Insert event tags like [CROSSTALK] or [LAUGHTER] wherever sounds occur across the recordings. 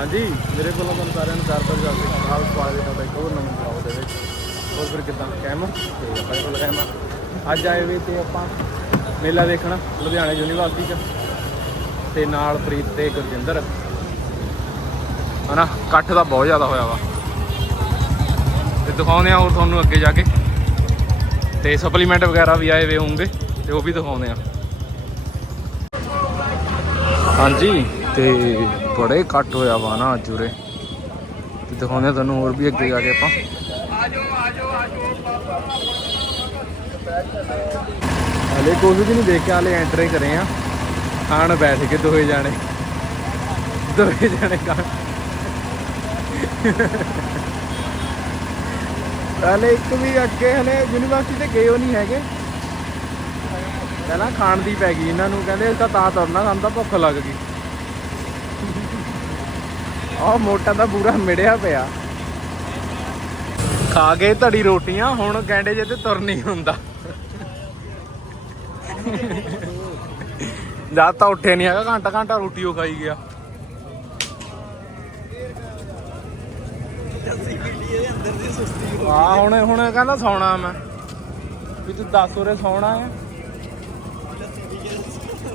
ਹਾਂਜੀ, ਮੇਰੇ ਕੋਲੋਂ ਤੁਹਾਨੂੰ ਸਾਰਿਆਂ ਨੂੰ ਚਾਰ ਪੰਜ ਜਾਂਦੇ ਨਾਲ ਸਵਾਗਤ ਹੈ ਤੁਹਾਡਾ ਇੱਕ ਹੋਰ ਨਵੇਂ ਬਲੌਗ ਦੇ ਵਿੱਚ। ਹੋਰ ਫਿਰ ਕਿਦਾਂ? ਕਹਿਮ ਤੇ ਆਪਣੇ ਕੋਲ ਕਹਿਮ ਅੱਜ ਆਏ ਵੀ ਤੇ ਆਪਾਂ ਮੇਲਾ ਦੇਖਣਾ ਲੁਧਿਆਣਾ ਯੂਨੀਵਰਸਿਟੀ 'ਚ। ਤੇ ਨਾਲ ਪ੍ਰੀਤ ਤੇ ਗੁਰਜਿੰਦਰ। ਹਨਾ, ਇਕੱਠ ਦਾ ਬਹੁਤ ਜ਼ਿਆਦਾ ਹੋਇਆ ਵਾ। ਤੇ ਦਿਖਾਉਂਦੇ ਆ ਹੋਰ ਤੁਹਾਨੂੰ ਅੱਗੇ ਜਾ ਕੇ। ਤੇ ਸਪਲੀਮੈਂਟ ਵਗੈਰਾ ਵੀ ਆਏ ਵੇ ਹੋਣਗੇ, ਤੇ ਉਹ ਵੀ ਦਿਖਾਉਂਦੇ ਆ। ਹਾਂਜੀ, ਤੇ ਬੜੇ ਇਕੱਠ ਹੋਇਆ ਵਾ ਨਾ ਅੱਜ ਉਰੇ। ਤੇ ਦਿਖਾਉਂਦੇ ਆ ਤੁਹਾਨੂੰ ਹੋਰ ਵੀ ਅੱਗੇ ਜਾ ਕੇ ਆਪਾਂ। ਹਲੇ ਕੁਝ ਵੀ ਨਹੀਂ ਦੇਖਿਆ, ਹਲੇ ਐਂਟਰ ਹੀ ਕਰੇ ਆ ਖਾਣ ਬੈਠ ਕੇ ਦੋਏ ਜਾਣੇ। ਦੋਏ ਜਾਣੇ ਖਾਣ। ਹਲੇ ਇੱਕ ਵੀ ਅੱਗੇ ਹਲੇ ਯੂਨੀਵਰਸਿਟੀ ਤੇ ਗਏ ਹੋ ਨਹੀਂ ਹੈਗੇ। ਪਹਿਲਾਂ ਖਾਣ ਦੀ ਪੈ ਗਈ ਇਹਨਾਂ ਨੂੰ, ਕਹਿੰਦੇ ਇਸ ਤਾਂ ਤਾਂ ਤੁਰਨਾ ਸਾਨੂੰ ਤਾਂ ਭੁੱਖ ਲੱਗ ਗਈ। ਆਹ ਮੋਟਾ ਤਾਂ ਪੂਰਾ ਮਿੜਿਆ ਪਿਆ। ਖਾ ਗਏ ਧੜੀ ਰੋਟੀਆਂ, ਹੁਣ ਗੈਂਡੇ ਜੇ ਤੇ ਤੁਰ ਨਹੀਂ ਹੁੰਦਾ। ਜਦ ਤਾਂ ਉੱਠੇ ਨਹੀਂ ਹੈਗਾ, ਘੰਟਾ ਘੰਟਾ ਰੋਟੀ ਉਹ ਖਾਈ ਗਿਆ। ਆ ਹੁਣ ਹੁਣ ਕਹਿੰਦਾ ਸੌਣਾ ਮੈਂ। ਵੀ ਤੂੰ ਦੱਸ ਉਰੇ ਸੌਣਾ ਆ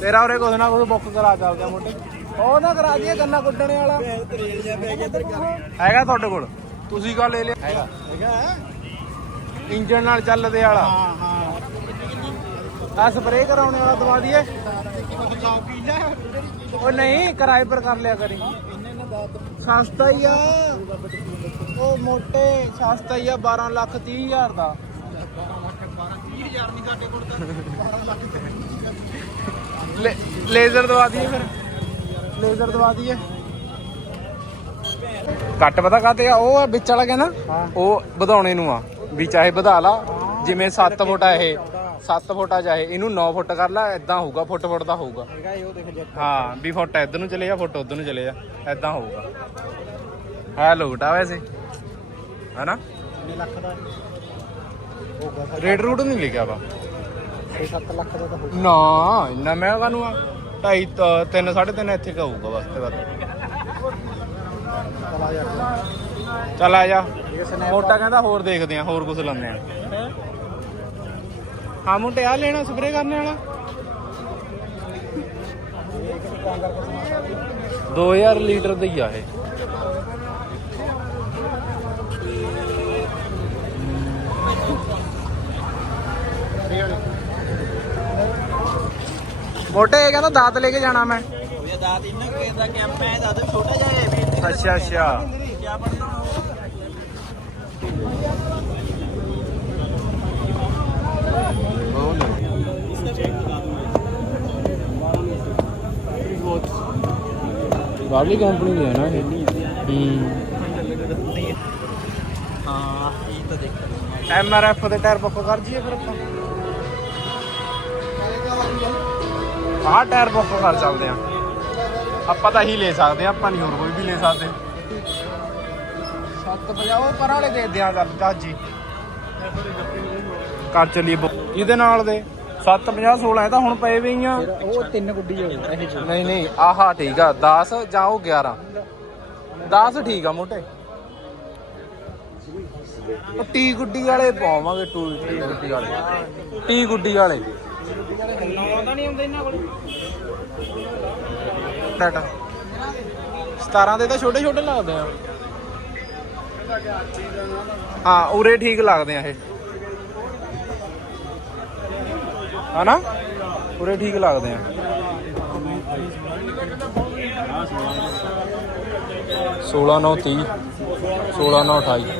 ਤੇਰਾ ਉਰੇ ਕੁਛ ਨਾ ਕੁਝ ਬੁੱਕ ਕਰਾ ਚੱਲਦੇ ਮੋਟੇ। ਉਹ ਨਾ ਕਰਾ ਦਈਏ ਗੰਨਾ ਕੁੱਟਣੇ ਵਾਲਾ। ਹੈਗਾ ਤੁਹਾਡੇ ਕੋਲ? ਤੁਸੀਂ ਕਾ ਲੈ ਲਿਆ? ਹੈਗਾ। ਹੈਗਾ ਇੰਜਨ ਨਾਲ ਚੱਲਦੇ ਵਾਲਾ। ਹਾਂ ਹਾਂ। ਆ ਸਪਰੇਅ ਕਰਾਉਣੇ ਵਾਲਾ ਦਵਾ ਦਈਏ। ਉਹ ਨਹੀਂ ਕਿਰਾਏ ਪਰ ਕਰ ਲਿਆ ਕਰੀ। ਸਸਤਾ ਹੀ ਆ। ਉਹ ਮੋਟੇ ਸਸਤਾ ਹੀ ਆ 12 ਲੱਖ 30 ਹਜ਼ਾਰ ਦਾ। 30000 ਨਹੀਂ ਸਾਡੇ ਕੋਲ ਤਾਂ। 12 ਲੱਖ ਲੇਜ਼ਰ ਦਵਾ ਦਈਏ ਫਿਰ। ਲੇਜ਼ਰ ਦਵਾ ਦਈਏ। ਕੱਟ ਪਤਾ ਕਾਤੇ ਆ? ਉਹ ਆ ਵਿੱਚ ਵਾਲਾ ਕਹਿੰਦਾ। ਉਹ ਵਧਾਉਣੇ ਨੂੰ ਆ। ਵੀ ਚਾਹੇ ਵਧਾ ਲਾ। ਜਿਵੇਂ 7 ਫੁੱਟ ਆ ਇਹ। 7 ਫੁੱਟ ਆ ਚਾਹੇ। ਇਹਨੂੰ 9 ਫੁੱਟ ਕਰ ਲਾ। ਐਦਾਂ ਹੋਊਗਾ। ਫੁੱਟ ਫੁੱਟ ਦਾ ਹੋਊਗਾ। ਹਾਂ ਵੀ ਫੁੱਟ ਇੱਧਰ ਨੂੰ ਚਲੇ ਜਾ ਫੁੱਟ ਉਧਰ ਨੂੰ ਚਲੇ ਜਾ। ਐਦਾਂ ਹੋਊਗਾ। ਹੈ ਲੋਟਾ ਵੈਸੇ। ਹੈਨਾ? ਲੱਖ ਦਾ? ਰੇਟ ਰੂਟ ਨਹੀਂ ਲਿਖਿਆ ਵਾ। 6-7 ਲੱਖ ਦਾ ਤਾਂ ਹੋਊਗਾ। ਨਾ ਇੰਨਾ ਮੈਂ ਕਾਨੂੰ ਆ? 2.5 3 3.5 ਇੱਥੇ ਕਹੂਗਾ ਬਸ ਤੇ ਬਸ। ਚਲਾ ਆ ਜਾ। ਮੋਟਾ ਕਹਿੰਦਾ ਹੋਰ ਦੇਖਦੇ ਆ, ਹੋਰ ਕੁਝ ਲੰਨੇ ਆ। ਹਾਂ ਮੋਟੇ ਆ ਲੈਣਾ ਸਪਰੇ ਕਰਨੇ ਵਾਲਾ। 2000 ਲੀਟਰ ਦਾ ਹੀ ਆ ਇਹ। ਮੋਟੇ ਇਹ ਕਹਿੰਦਾ ਦਾਤ ਲੈ ਕੇ ਜਾਣਾ ਮੈਂ। ਇਹ ਦਾਤ ਇੰਨਾ ਕਿ ਦਾ ਕੈਂਪ ਹੈ ਦਾਤ ਛੋਟਾ ਜਿਹਾ ਹੈ ਵੀ ਅੱਛਾ ਅੱਛਾ। ਕੀ ਪੜਨਾ ਬਾਹਰਲੀ ਕੰਪਨੀ ਦੀ ਹੈ ਨਾ ਇਹ। ਹੂੰ ਹਾਂ ਇਹ ਤਾਂ ਦੇਖ। ਐਮ ਆਰ ਐਫ ਦੇ ਟਾਇਰ ਬੁੱਕ ਕਰ ਜੀਏ ਫਿਰ ਆਪਾਂ। ਆਹ ਟਾਇਰ ਬੁੱਕ ਕਰ ਚੱਲਦੇ ਆ ਆਪਾਂ ਤਾਂ ਹੀ ਲੈ ਸਕਦੇ ਆ ਆਪਾਂ ਨਹੀਂ ਹੋਰ ਕੋਈ ਵੀ ਲੈ ਸਕਦੇ। 750 ਉਹ ਪਰ ਵਾਲੇ ਦੇ ਦਿਆਂ ਚੱਲ ਚਾਜੀ ਕਰ ਚਲੀਏ। ਇਹਦੇ ਨਾਲ ਦੇ? 750 16 ਇਹ ਤਾਂ ਹੁਣ ਪਏ ਵੀ ਆ। ਉਹ ਤਿੰਨ ਗੁੱਡੀ ਹੋ ਇਹ ਜੀ ਨਹੀਂ ਨਹੀਂ ਆਹਾ ਠੀਕ ਆ 10 ਜਾਂ ਉਹ 11 10 ਠੀਕ ਆ ਮੋਟੇ। ਉਹ ਟੀ ਗੁੱਡੀ ਵਾਲੇ ਪਾਵਾਂਗੇ ਟੂ ਟੀ ਗੁੱਡੀ ਵਾਲੇ। ਟੀ ਗੁੱਡੀ ਵਾਲੇ। ਆਉਂਦਾ ਨਹੀਂ ਹੁੰਦਾ ਇਹਨਾਂ ਕੋਲ। ਡਾਟਾ 17 ਦੇ ਤਾਂ ਛੋਟੇ ਛੋਟੇ ਲੱਗਦੇ ਆ। ਹਾਂ, ਉਰੇ ਠੀਕ ਲੱਗਦੇ ਆ ਇਹ। ਹਨਾ? ਉਰੇ ਠੀਕ ਲੱਗਦੇ ਆ। 16 9 30 16 9 28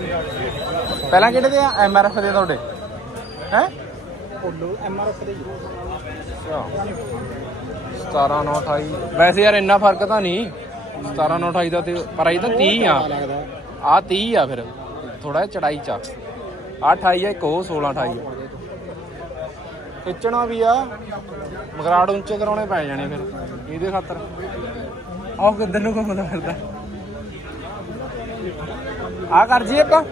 ਪਹਿਲਾਂ ਕਿਹੜੇ ਦੇ ਆ? ਐਮ ਆਰ ਐਫ ਦੇ ਤੁਹਾਡੇ। ਹੈ? ਪੋਲੋ ਐਮ ਆਰ ਐਫ ਦੇ 17 9 28 ਵੈਸੇ ਯਾਰ ਇੰਨਾ ਫ਼ਰਕ ਤਾਂ ਨਹੀਂ। 17 9 28 ਦਾ ਤੇ ਪਰ ਇਹ ਤਾਂ 30 ਆ। ਆ 30 ਆ ਫਿਰ। ਥੋੜਾ ਚੜਾਈ ਚ ਆ। ਆਹ 28 ਆ ਇੱਕ ਉਹ 16 28 ਆ। ਖਿੱਚਣਾ ਵੀ ਆ। ਮਗਰਾੜ ਉੱਚੇ ਕਰਾਉਣੇ ਪੈ ਜਾਣੇ ਫਿਰ। ਇਹਦੇ ਖਾਤਰ। ਆਹ ਕਿੱਧਰ ਨੂੰ ਘੁੰਮਦਾ ਫਿਰਦਾ? ਆ ਕਰ ਜੀ ਆਪਾਂ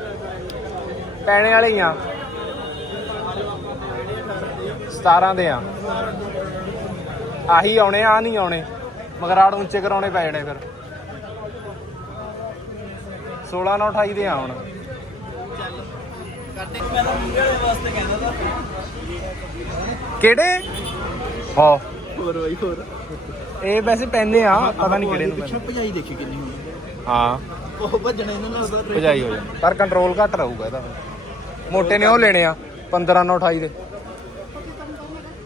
ਪੈਣੇ ਵਾਲੇ ਹੀ ਆ। 17 ਦੇ ਆ। ਆਹੀ ਆਉਣੇ ਆ ਨਹੀਂ ਆਉਣੇ। ਮਗਰਾੜ ਉੱਚੇ ਕਰਾਉਣੇ ਪੈ ਜਾਣੇ ਫਿਰ। 16 ਨਾਲ 28 ਦੇ ਆ ਹੁਣ। ਕਿਹੜੇ? ਹਾਂ। ਹੋਰ ਬਾਈ ਹੋਰ। ਇਹ ਵੈਸੇ ਪੈਂਦੇ ਆ ਪਤਾ ਨਹੀਂ ਕਿਹੜੇ ਨੂੰ ਪਿੱਛੋਂ ਭਜਾਈ ਦੇਖੀ ਕਿੰਨੀ ਹੁੰਦੀ ਹਾਂ। ਉਹ ਭੱਜਣਾ ਇਹਨਾਂ ਨਾਲ ਭਜਾਈ ਹੋ ਜਾ ਪਰ ਕੰਟਰੋਲ ਘੱਟ ਰਹੂਗਾ ਇਹਦਾ। ਮੋਟੇ ਨੇ ਉਹ ਲੈਣੇ ਆ 15 ਨਾਲ 28 ਦੇ।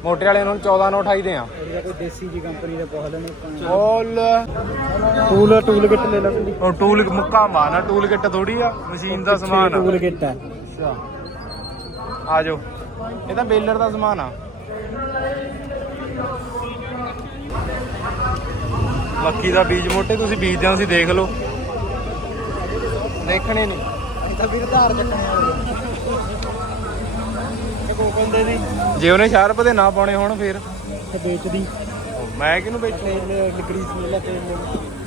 ਮੋਟੇ ਵਾਲੇ ਨੂੰ 14 ਨਾਲ 28 ਦੇ ਆ। ਕੋਈ ਦੇਸੀ ਜੀ ਕੰਪਨੀ ਦਾ ਬਹੁਤ ਲੈਣੇ ਓਲ ਟੂਲ ਟੂਲ ਕਿੱਟ ਲੈ ਲੈ ਉਹ ਟੂਲ ਮੁੱਕਾ ਮਾਰਨਾ ਟੂਲ ਕਿੱਟ ਥੋੜੀ ਆ ਮਸ਼ੀਨ ਦਾ ਸਮਾਨ ਆ। ਟੂਲ ਕਿੱਟ ਆ। ਜਾਓ। ਇਹ ਤਾਂ ਬੇਲਰ ਦਾ ਸਮਾਨ ਆ। ਮੱਕੀ ਦਾ ਬੀਜ ਮੋਟੇ ਤੁਸੀਂ ਬੀਜਦੇ ਹੋ ਤੁਸੀਂ ਦੇਖ ਲਓ। ਦੇਖਣੇ ਨਹੀਂ। ਤਾਂ ਵੀਰ ਧਾਰ ਚੱਕਣੇ ਦੀ ਜੇ ਉਹਨੇ ਸ਼ਾਰਪ ਦੇ ਨਾ ਪਾਉਣੇ ਹੋਣ ਫੇਰ? ਤੇ ਵੇਚਦੀ। ਮੈਂ ਕਿਹਨੂੰ ਵੇਚੂ? ਤੇਲ ਡਿਗਰੀ ਸਮੇਲਾ ਤੇਲ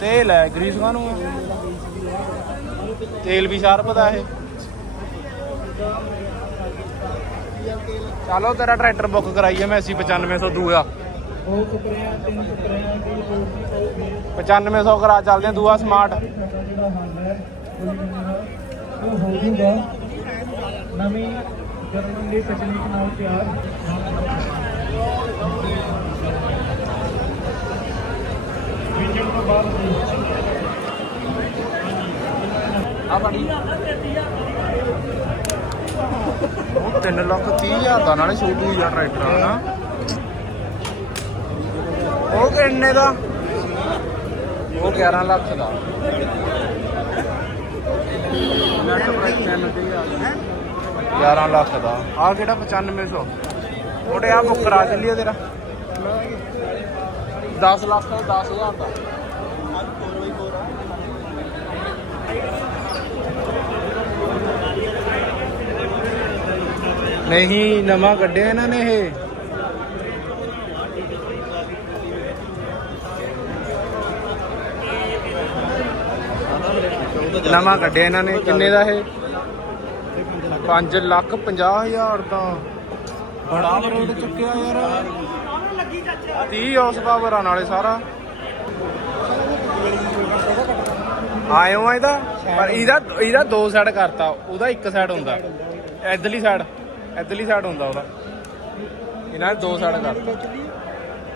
ਤੇਲ ਹੈ ਗਰੀਸ ਕਾਨੂੰ ਤੇਲ ਵੀ ਸ਼ਾਰਪ ਦਾ ਇਹ। ਚਲੋ ਤੇਰਾ ਟਰੈਕਟਰ ਬੁੱਕ ਕਰਾਈਏ ਮੈਂ 80 9500 ਦੂਆ। ਉਹ ਕੁਪਰਿਆ ਤਿੰਨ ਕੁਪਰਿਆ ਦੀ 9500 ਕਰਾ ਚੱਲਦੇ ਆ ਦੂਆ ਸਮਾਰਟ। ਨਵੀਂ ਜਰਨਲ ਦੀ ਤਕਨੀਕ ਨਾਲ ਤਿਆਰ। ਵਿਜਣ ਤੋਂ ਬਾਅਦ ਆ ਬੜੀ 3 ਲੱਖ 30 ਹਜ਼ਾਰ ਦਾ ਨਾਲੇ ਛੋਟੂ ਯਾਰ ਟਰੈਕਟਰ ਆ ਨਾ। ਉਹ ਕਿੰਨੇ ਦਾ? ਉਹ 11 ਲੱਖ ਦਾ। ਨੈਟ ਪ੍ਰਾਈਸ 11 ਲੱਖ ਦਾ। ਆ ਕਿਹੜਾ 9500 ਉਹਦੇ ਆ ਬੁੱਕ ਕਰਾ ਚੱਲੀਏ ਤੇਰਾ। 10 ਲੱਖ ਦਾ 10000 ਦਾ। ਨਹੀਂ ਨਵਾਂ ਕੱਢਿਆ ਇਹਨਾਂ ਨੇ ਇਹ। ਨਵਾਂ ਕੱਢਿਆ ਇਹਨਾਂ ਨੇ। ਕਿੰਨੇ ਦਾ ਇਹ? 5 ਲੱਖ 50 ਹਜ਼ਾਰ ਦਾ ਬੜਾ ਰੇਟ ਚੁੱਕਿਆ ਯਾਰ। 30 ਹਾਰਸ ਪਾਵਰ ਆ ਨਾਲੇ ਸਾਰਾ। ਆਇਓ ਆ ਇਹਦਾ। ਪਰ ਇਹਦਾ ਇਹਦਾ ਦੋ ਸਾਈਡ ਕਰਤਾ। ਉਹਦਾ ਇੱਕ ਸਾਈਡ ਹੁੰਦਾ। ਇਧਰਲੀ ਸਾਈਡ ਇਧਰਲੀ ਸਾਈਡ ਹੁੰਦਾ ਉਹਦਾ। ਇਹਨਾਂ ਨੇ ਦੋ ਸਾਈਡ ਕਰਤਾ।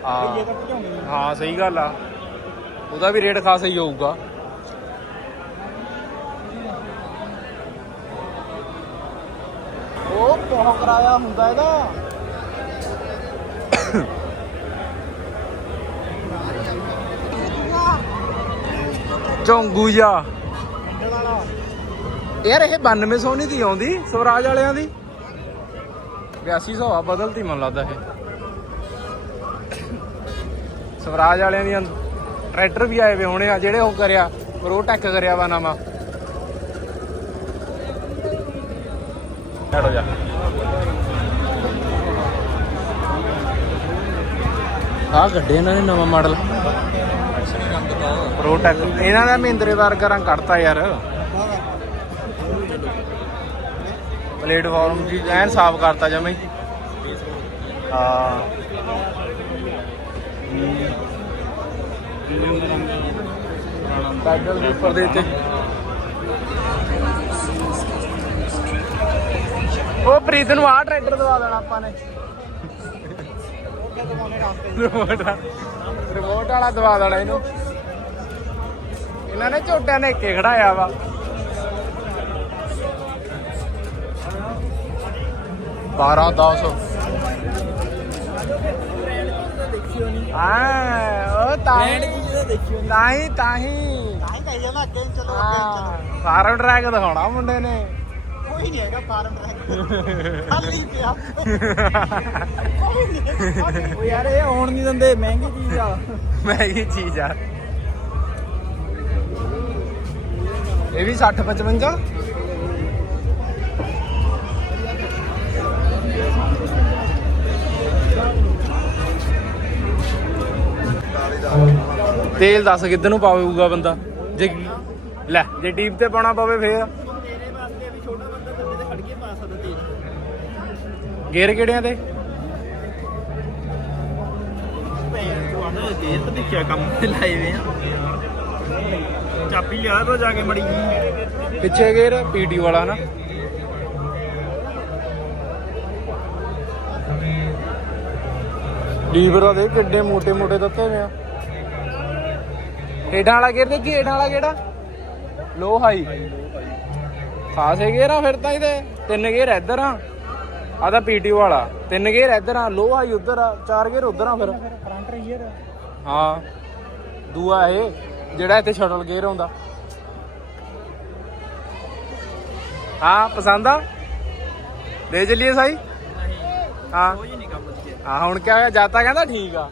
ਹਾਂ। ਹਾਂ, ਸਹੀ ਗੱਲ ਆ। ਉਹਦਾ ਵੀ ਰੇਟ ਖਾਸਾ ਹੀ ਹੋਊਗਾ। ਉਹ ਬਹੁਤ ਕਰਾਇਆ ਹੁੰਦਾ ਇਹਦਾ? ਝੋਂਗੂ ਜਾ ਯਾਰ ਇਹ 9200 ਨਹੀਂ ਦੀ ਆਉਂਦੀ ਸਵਰਾਜ ਵਾਲਿਆਂ ਦੀ? 8200 ਆ ਬਦਲਤੀ ਮਨ ਲੱਗਦਾ ਇਹ। ਸਵਰਾਜ ਵਾਲਿਆਂ ਦੀਆਂ ਟਰੈਕਟਰ ਵੀ ਆਏ ਵੇ ਹੋਣੇ ਆ ਜਿਹੜੇ ਉਹ ਕਰਿਆ ਪ੍ਰੋਟੈਕ ਕਰਿਆ ਵਾ ਨਵਾਂ। ਜਾ। ਆ ਗੱਡੇ ਇਹਨਾਂ ਨੇ ਨਵਾਂ ਮਾਡਲ। ਪ੍ਰੋਟੈਕ ਇਹਨਾਂ ਦਾ ਮਹਿੰਦਰੇ ਵਰਗਾ ਰੰਗ ਕੱਢਤਾ ਯਾਰ। ਪਲੇਟਫਾਰਮ ਜੀ ਐਨ ਸਾਫ਼ ਕਰਤਾ ਜਮੇ ਹੀ। ਹਾਂ। ਪੈਡਲ ਦੇ ਉੱਪਰ ਦੇ ਉੱਤੇ। ਉਹ ਪ੍ਰੀਤ ਨੂੰ ਆਹ ਟਰੈਕਟਰ ਦਵਾ ਦੇਣਾ ਆਪਾਂ ਨੇ। ਰਿਮੋਟ ਰਿਮੋਟ ਵਾਲਾ ਦਵਾ ਦੇਣਾ ਇਹਨੂੰ। ਇਹਨਾਂ ਨੇ ਝੋਟਿਆਂ ਨੇ ਕੇ ਖੜਾਇਆ ਵਾ। ਬਾਰਾਂ ਦਸ। ਆ ਉਹ ਤਾਂ ਹੀ ਦੇਖਿਓ ਤਾਂ ਹੀ ਤਾਂ ਹੀ। ਤਾਂ ਹੀ ਕਹੀ ਜਾਂਦਾ ਅੱਗੇ ਚਲੋ ਹਾਂ ਫਾਰਮ ਟਰੈਕ ਦਿਖਾਉਣਾ ਮੁੰਡੇ ਨੇ। ਕੋਈ ਨਹੀਂ ਹੈਗਾ ਫਾਰਮ ਟਰੈਕ [LAUGHS] ਖਾਲੀ ਪਿਆ। ਕੋਈ [LAUGHS] ਨਹੀਂ ਉਹ ਯਾਰ ਇਹ ਆਉਣ ਨਹੀਂ ਦਿੰਦੇ ਮਹਿੰਗੀ ਚੀਜ਼ ਆ। ਮਹਿੰਗੀ ਚੀਜ਼ ਆ। ਇਹ ਵੀ 60 55 ਤੇਲ ਦੱਸ ਕਿੱਧਰ ਨੂੰ ਪਾਵੇਗਾ ਬੰਦਾ? ਜੇ ਲੈ ਜੇ ਡੀਪ ਤੇ ਪਾਉਣਾ ਪਵੇ ਫੇਰ ਤੇਰੇ ਵਾਸਤੇ ਵੀ ਛੋਟਾ ਬੰਦਾ ਦੰਦੇ ਤੇ ਖੜ ਕੇ ਪਾ ਸਕਦਾ ਤੇਲ ਗੇਰ ਕਿਹੜਿਆਂ ਦੇ ਪਿੱਛੇ ਗੇਅਰ ਪੀਡੀ ਵਾਲਾ ਨਾ। ਲੀਵਰਾਂ ਦੇ ਕਿੱਡੇ ਮੋٹے ਮੋٹے ਦਿੱਤੇ ਨੇ ਆ। ਏਡਾਂ ਵਾਲਾ ਗੇਰ ਦੇਖੀ ਏਡਾਂ ਵਾਲਾ ਕਿਹੜਾ? Low high. ਖਾਸੇ ਗੇਰਾ ਫਿਰ ਇਹਦੇ। ਤਿੰਨ ਗੇਰ ਇੱਧਰ ਆ। ਆ ਤਾਂ ਪੀਟੀ ਵਾਲਾ। ਤਿੰਨ ਗੇਰ ਇੱਧਰ ਆ ਲੋ ਹਾਈ ਉੱਧਰ ਆ ਚਾਰ ਗੇਰ ਉੱਧਰ ਆ ਫਿਰ। ਫਰੰਟ ਰੀਅਰ ਹਾਂ ਦੂਆ ਇਹ ਜਿਹੜਾ ਇੱਥੇ ਸ਼ਟਲ ਗੇਅਰ ਆਉਂਦਾ। ਹਾਂ ਪਸੰਦ ਆ? ਲੈ ਚੱਲੀਏ ਸਾਈ। ਹਾਂ। ਕੋਈ ਨਹੀਂ ਕੰਮ ਵਧੀਆ ਹਾਂ ਹੁਣ ਕਿਆ ਹੋਇਆ? ਜਾਤਾ ਕਹਿੰਦਾ ਠੀਕ ਆ।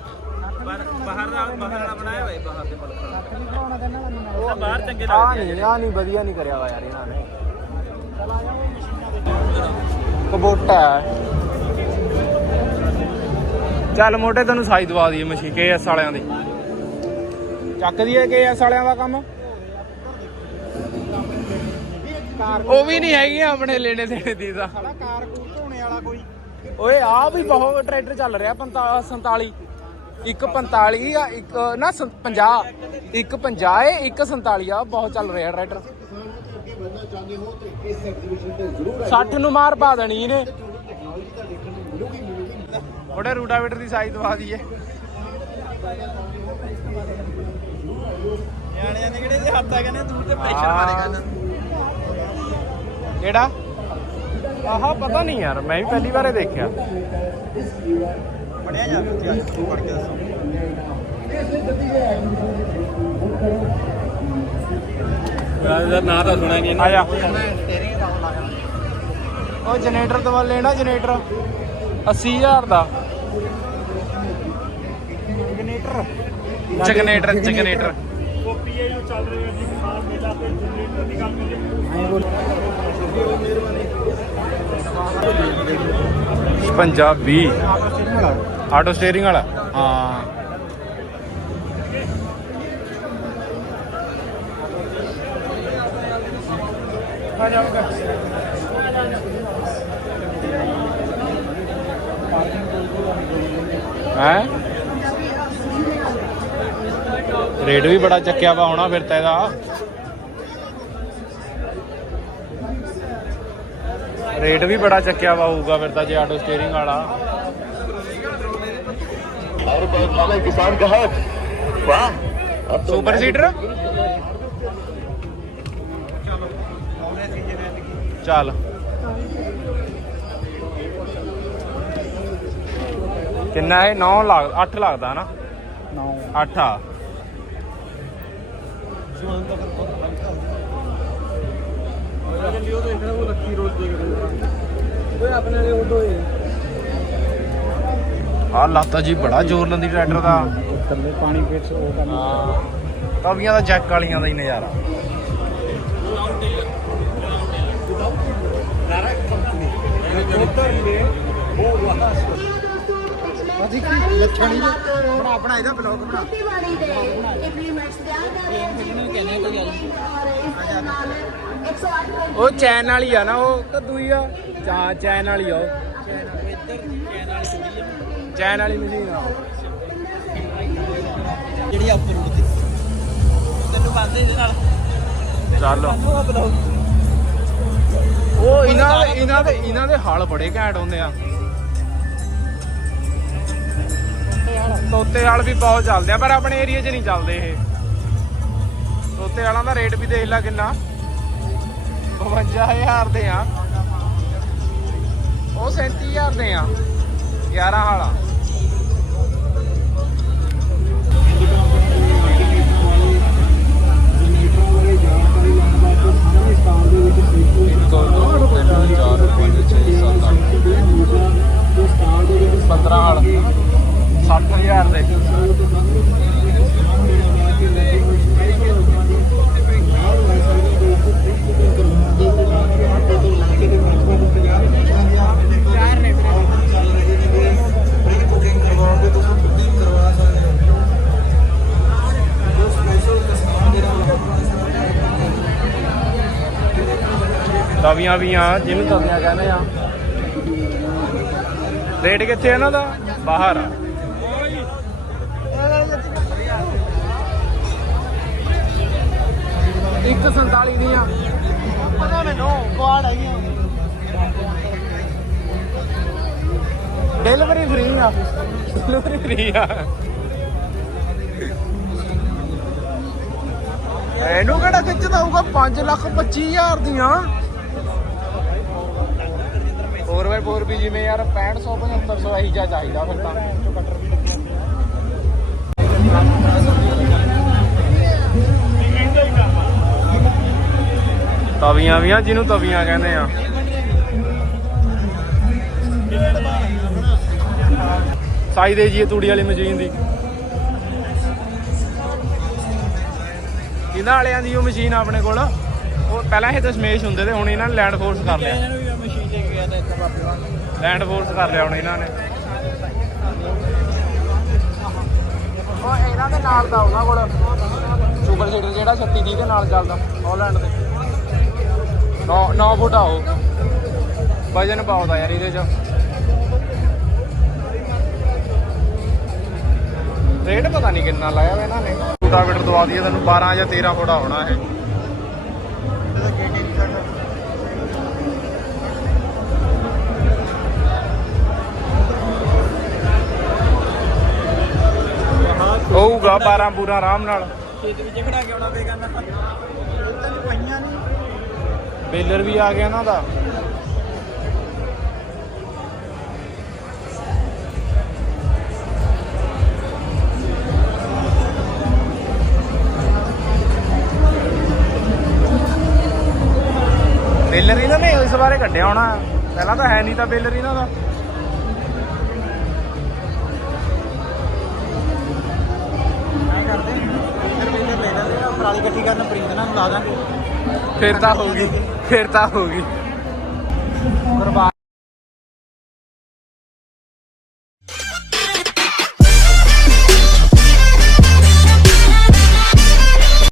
ਪਰ ਬਾਹਰ ਦਾ ਬਾਹਰ ਵਾਲਾ ਬਣਾਇਆ ਹੋਇਆ ਬਾਹਰ ਦੇ ਮੁਲਕ ਉਹ ਬਾਹਰ ਚੰਗੇ ਆ ਲੱਗਦੇ ਨਹੀਂ ਆ ਨਹੀਂ ਵਧੀਆ ਨਹੀਂ ਕਰਿਆ ਵਾ ਯਾਰ ਇਹਨਾਂ ਨੇ। ਕਬੋਟਾ। ਚੱਲ ਮੋਟੇ ਤੈਨੂੰ ਸਾਈ ਦਵਾ ਦਈਏ ਮਸ਼ੀਨ ਕੇਐਸ ਵਾਲਿਆਂ ਦੀ। ਚੱਕ ਦਈਏ ਕੇਐਸ ਵਾਲਿਆਂ ਦਾ ਕੰਮ? ਉਹ ਵੀ ਨਹੀਂ ਹੈਗੀ ਆਪਣੇ ਲੈਣੇ ਦੇਣੇ ਦੀ ਤਾਂ। ਸਾਲਾ ਕਾਰ ਕੂਰ ਧੋਣੇ ਵਾਲਾ ਕੋਈ। ਓਏ ਆ ਵੀ ਬਹੁਤ ਟਰੈਕਟਰ ਚੱਲ ਰਿਹਾ 45 47 ਇੱਕ 45 ਆ ਇੱਕ ਨਾ ਸੰ- 50 ਇੱਕ 50 ਹੈ ਇੱਕ 47 ਆ ਬਹੁਤ ਚੱਲ ਰਿਹਾ ਟਰੈਕਟਰ। 60 ਨੂੰ ਮਾਰ ਪਾ ਦੇਣੀ ਇਹਨੇ। ਉਹਦੇ ਰੂਟਾਵੇਟਰ ਦੀ ਸਾਈਜ਼ ਦਵਾ ਦਈਏ। ਨਿਆਣਿਆਂ ਨੇ ਕਿਹੜੇ ਦੇ ਹੱਥ ਆ ਕਹਿੰਦੇ ਦੂਰ ਤੇ ਪ੍ਰੈਸ਼ਰ ਮਾਰੇਗਾ ਇਹਨਾਂ ਨੂੰ ਕਿਹੜਾ? ਆਹਾ ਪਤਾ ਨਹੀਂ ਯਾਰ ਮੈਂ ਵੀ ਪਹਿਲੀ ਵਾਰੇ ਦੇਖਿਆ। ਪੜਿਆ ਜਾ ਉੱਥੇ ਆ ਕੇ ਪੜ ਕੇ ਦੱਸੋ। ਇਹਦਾ ਨਾਂ ਤਾਂ ਸੁਣਿਆ ਨਹੀਂ ਉਹ ਜਨਰੇਟਰ ਦਵਾ ਲੈਣਾ ਜਨਰੇਟਰ। 80000 ਦਾ। ਜਨਰੇਟਰ। ਜਨਰੇਟਰ ਜਨਰੇਟਰ ਕੋਪੀ ਇਹ ਚੱਲ ਰਹੀ ਹੈ ਜੀ ਕਿਸਾਨ ਮੇਲਾ ਤੇ ਜਨਰੇਟਰ ਦੀ ਗੱਲ ਕਰੀਏ। ਬੋਲ। ਪੰਜਾਬ 20 ਆਟੋ ਸਟੀਅਰਿੰਗ ਵਾਲਾ। ਹਾਂ। ਆ ਜਾਊਗਾ ਹੈ ਰੇਟ ਵੀ ਬੜਾ ਚੱਕਿਆ ਵਾ ਹੋਣਾ ਫਿਰ ਤਾਂ ਇਹਦਾ ਰੇਟ ਵੀ ਬੜਾ ਚੱਕਿਆ ਵਾ ਹੋਊਗਾ ਫਿਰ ਤਾਂ ਜੇ ਆਟੋ ਸਟੀਅਰਿੰਗ ਵਾਲਾ और बहुत वाला किसान का हक वाह अब तो ਚੱਲ। ਕਿੰਨਾ ਹੈ 9 ਲੱਖ 8 ਲੱਗਦਾ ਨਾ? 9 8 ਆ। ਆ ਲਾਤਾ ਜੀ ਬੜਾ ਜ਼ੋਰ ਲੰਦੀ ਟਰੈਕਟਰ ਦਾ। ਥੱਲੇ ਪਾਣੀ ਵਿੱਚ ਉਹ ਕਰਨਾ ਤਵੀਆਂ ਦਾ ਜੈਕ ਵਾਲੀਆਂ ਦਾ ਹੀ ਨਜ਼ਾਰਾ। ਲੱਛਣੀ ਬਣਾ ਬਣਾ ਇਹਦਾ ਬਲੌਗ ਬਣਾ ਖੇਤੀਬਾੜੀ ਦੇ ਇੰਪਲੀਮੈਂਟਸ ਤਿਆਰ ਕਰ ਰਹੇ ਹਾਂ ਇਹਨਾਂ ਨੂੰ ਕਹਿੰਦੇ ਕੋਈ ਗੱਲ ਇਸ ਦੇ ਨਾਲ 108 ਉਹ ਚੈਨ ਵਾਲੀ ਆ ਨਾ ਉਹ ਕਦੂਈ ਆ। ਜਾਂ ਚੈਨ ਵਾਲੀ ਆ ਉਹ। ਚੈਨ ਵਾਲੀ ਮਸ਼ੀਨ ਆ। ਜਿਹੜੀ ਉੱਪਰ ਉੱਡਦੀ ਤੈਨੂੰ ਬੰਦ ਇਹਦੇ ਨਾਲ। ਚੱਲ। ਬਲੌਗ ਉਹ ਇਹਨਾਂ ਦੇ ਇਹਨਾਂ ਦੇ ਇਹਨਾਂ ਦੇ ਹਲ ਬੜੇ ਘੈਂਟ ਹੁੰਦੇ ਆ। ਤੋਤੇ ਵਾਲ ਵੀ ਬਹੁਤ ਚੱਲਦੇ ਆ ਪਰ ਆਪਣੇ ਏਰੀਆ 'ਚ ਨਹੀਂ ਚੱਲਦੇ ਇਹ। ਤੋਤੇ ਵਾਲਾਂ ਦਾ ਰੇਟ ਵੀ ਦੇਖ ਲੈ ਕਿੰਨਾ। 52000 ਦੇ ਆ। ਉਹ 37000 ਦੇ ਆ। 11 ਹਾਲਾ। ਦੋ ਦੇ। ਤਵੀਆਂ ਵੀ ਆ ਜਿਹਨੂੰ ਤਵੀਆਂ ਕਹਿੰਦੇ ਆ। ਰੇਟ ਕਿੱਥੇ ਇਹਨਾਂ ਦਾ? ਬਾਹਰ ਆ। 147 ਦੀਆਂ। ਪਤਾ ਮੈਨੂੰ ਕੁਆੜ ਹੈਗੀਆਂ ਡਿਲੀਵਰੀ ਫ੍ਰੀ ਆ। ਡਿਲੀਵਰੀ ਫ੍ਰੀ ਆ। ਇਹਨੂੰ ਕਿਹੜਾ ਖਿੱਚਦਾ ਹੋਊਗਾ? 5 ਲੱਖ 25 ਹਜ਼ਾਰ ਦੀਆਂ। 4x4 ਵੀ ਜਿਵੇਂ ਯਾਰ 6500 7500 ਇਹੀ ਜਿਹਾ ਚਾਹੀਦਾ ਫਿਰ ਤਾਂ। ਤਵੀਆਂ ਵੀ ਆ, ਜਿਹਨੂੰ ਤਵੀਆਂ ਕਹਿੰਦੇ ਆ। ਸਾਈ ਦੇ ਜੀ ਤੂੜੀ ਵਾਲੀ ਮਸ਼ੀਨ ਦੀ। ਇਹਨਾਂ ਵਾਲਿਆਂ ਦੀ ਉਹ ਮਸ਼ੀਨ ਆਪਣੇ ਕੋਲ। ਉਹ ਪਹਿਲਾਂ ਇਹ ਦਸ਼ਮੇਸ਼ ਹੁੰਦੇ ਤੇ ਹੁਣ ਇਹਨਾਂ ਨੇ ਲੈਂਡ ਫੋਰਸ ਕਰ ਲਿਆ ਲੈਂਡ ਫੋਰਸ ਕਰ ਲਿਆ ਹੁਣ ਇਹਨਾਂ ਨੇ। ਉਹ ਇਹਨਾਂ ਦੇ ਨਾਲ ਦਾ ਉਹਨਾਂ ਕੋਲ। ਸੁਪਰ ਸੀਡਰ ਜਿਹੜਾ 36 30 ਦੇ ਨਾਲ ਚੱਲਦਾ। ਹਾਲੈਂਡ ਦੇ। 9 9 ਫੁੱਟ ਆ ਉਹ। ਵਜਨ ਪਾਉਂਦਾ ਯਾਰ ਇਹਦੇ ਚ। ਰੇਟ ਪਤਾ ਨਹੀਂ ਕਿੰਨਾ ਲਾਇਆ ਵਾ ਇਹਨਾਂ ਨੇ। ਰੂਟਾਵੇਟਰ ਦਵਾ ਦਈਏ ਤੈਨੂੰ 12 ਜਾਂ 13 ਫੁੱਟ ਆਉਣਾ ਇਹ। ਹੋਊਗਾ 12 ਪੂਰਾ ਆਰਾਮ ਨਾਲ। ਖੇਤ ਵਿੱਚ ਖੜਾ ਕੇ ਆਉਣਾ ਪਏਗਾ ਨਾ ਤਾਂ ਪਈਆਂ ਨਹੀਂ ਬੇਲਰ ਵੀ ਆ ਗਿਆ ਇਹਨਾਂ ਦਾ। ਬੇਲਰ ਇਹਨਾਂ ਨੇ ਇਸ ਬਾਰੇ ਕੱਢਿਆ ਹੋਣਾ। ਪਹਿਲਾਂ ਤਾਂ ਹੈ ਨਹੀਂ ਤਾਂ ਬੇਲਰ ਇਹਨਾਂ ਦਾ। ਇਕੱਠੀ ਕਰਨ ਪ੍ਰੀਤ ਨਾਲ ਲਾ ਦਾਂਗੇ। ਫਿਰ ਤਾਂ ਹੋਊਗੀ ਫਿਰ ਤਾਂ ਹੋਊਗੀ ਬਰਬਾਦ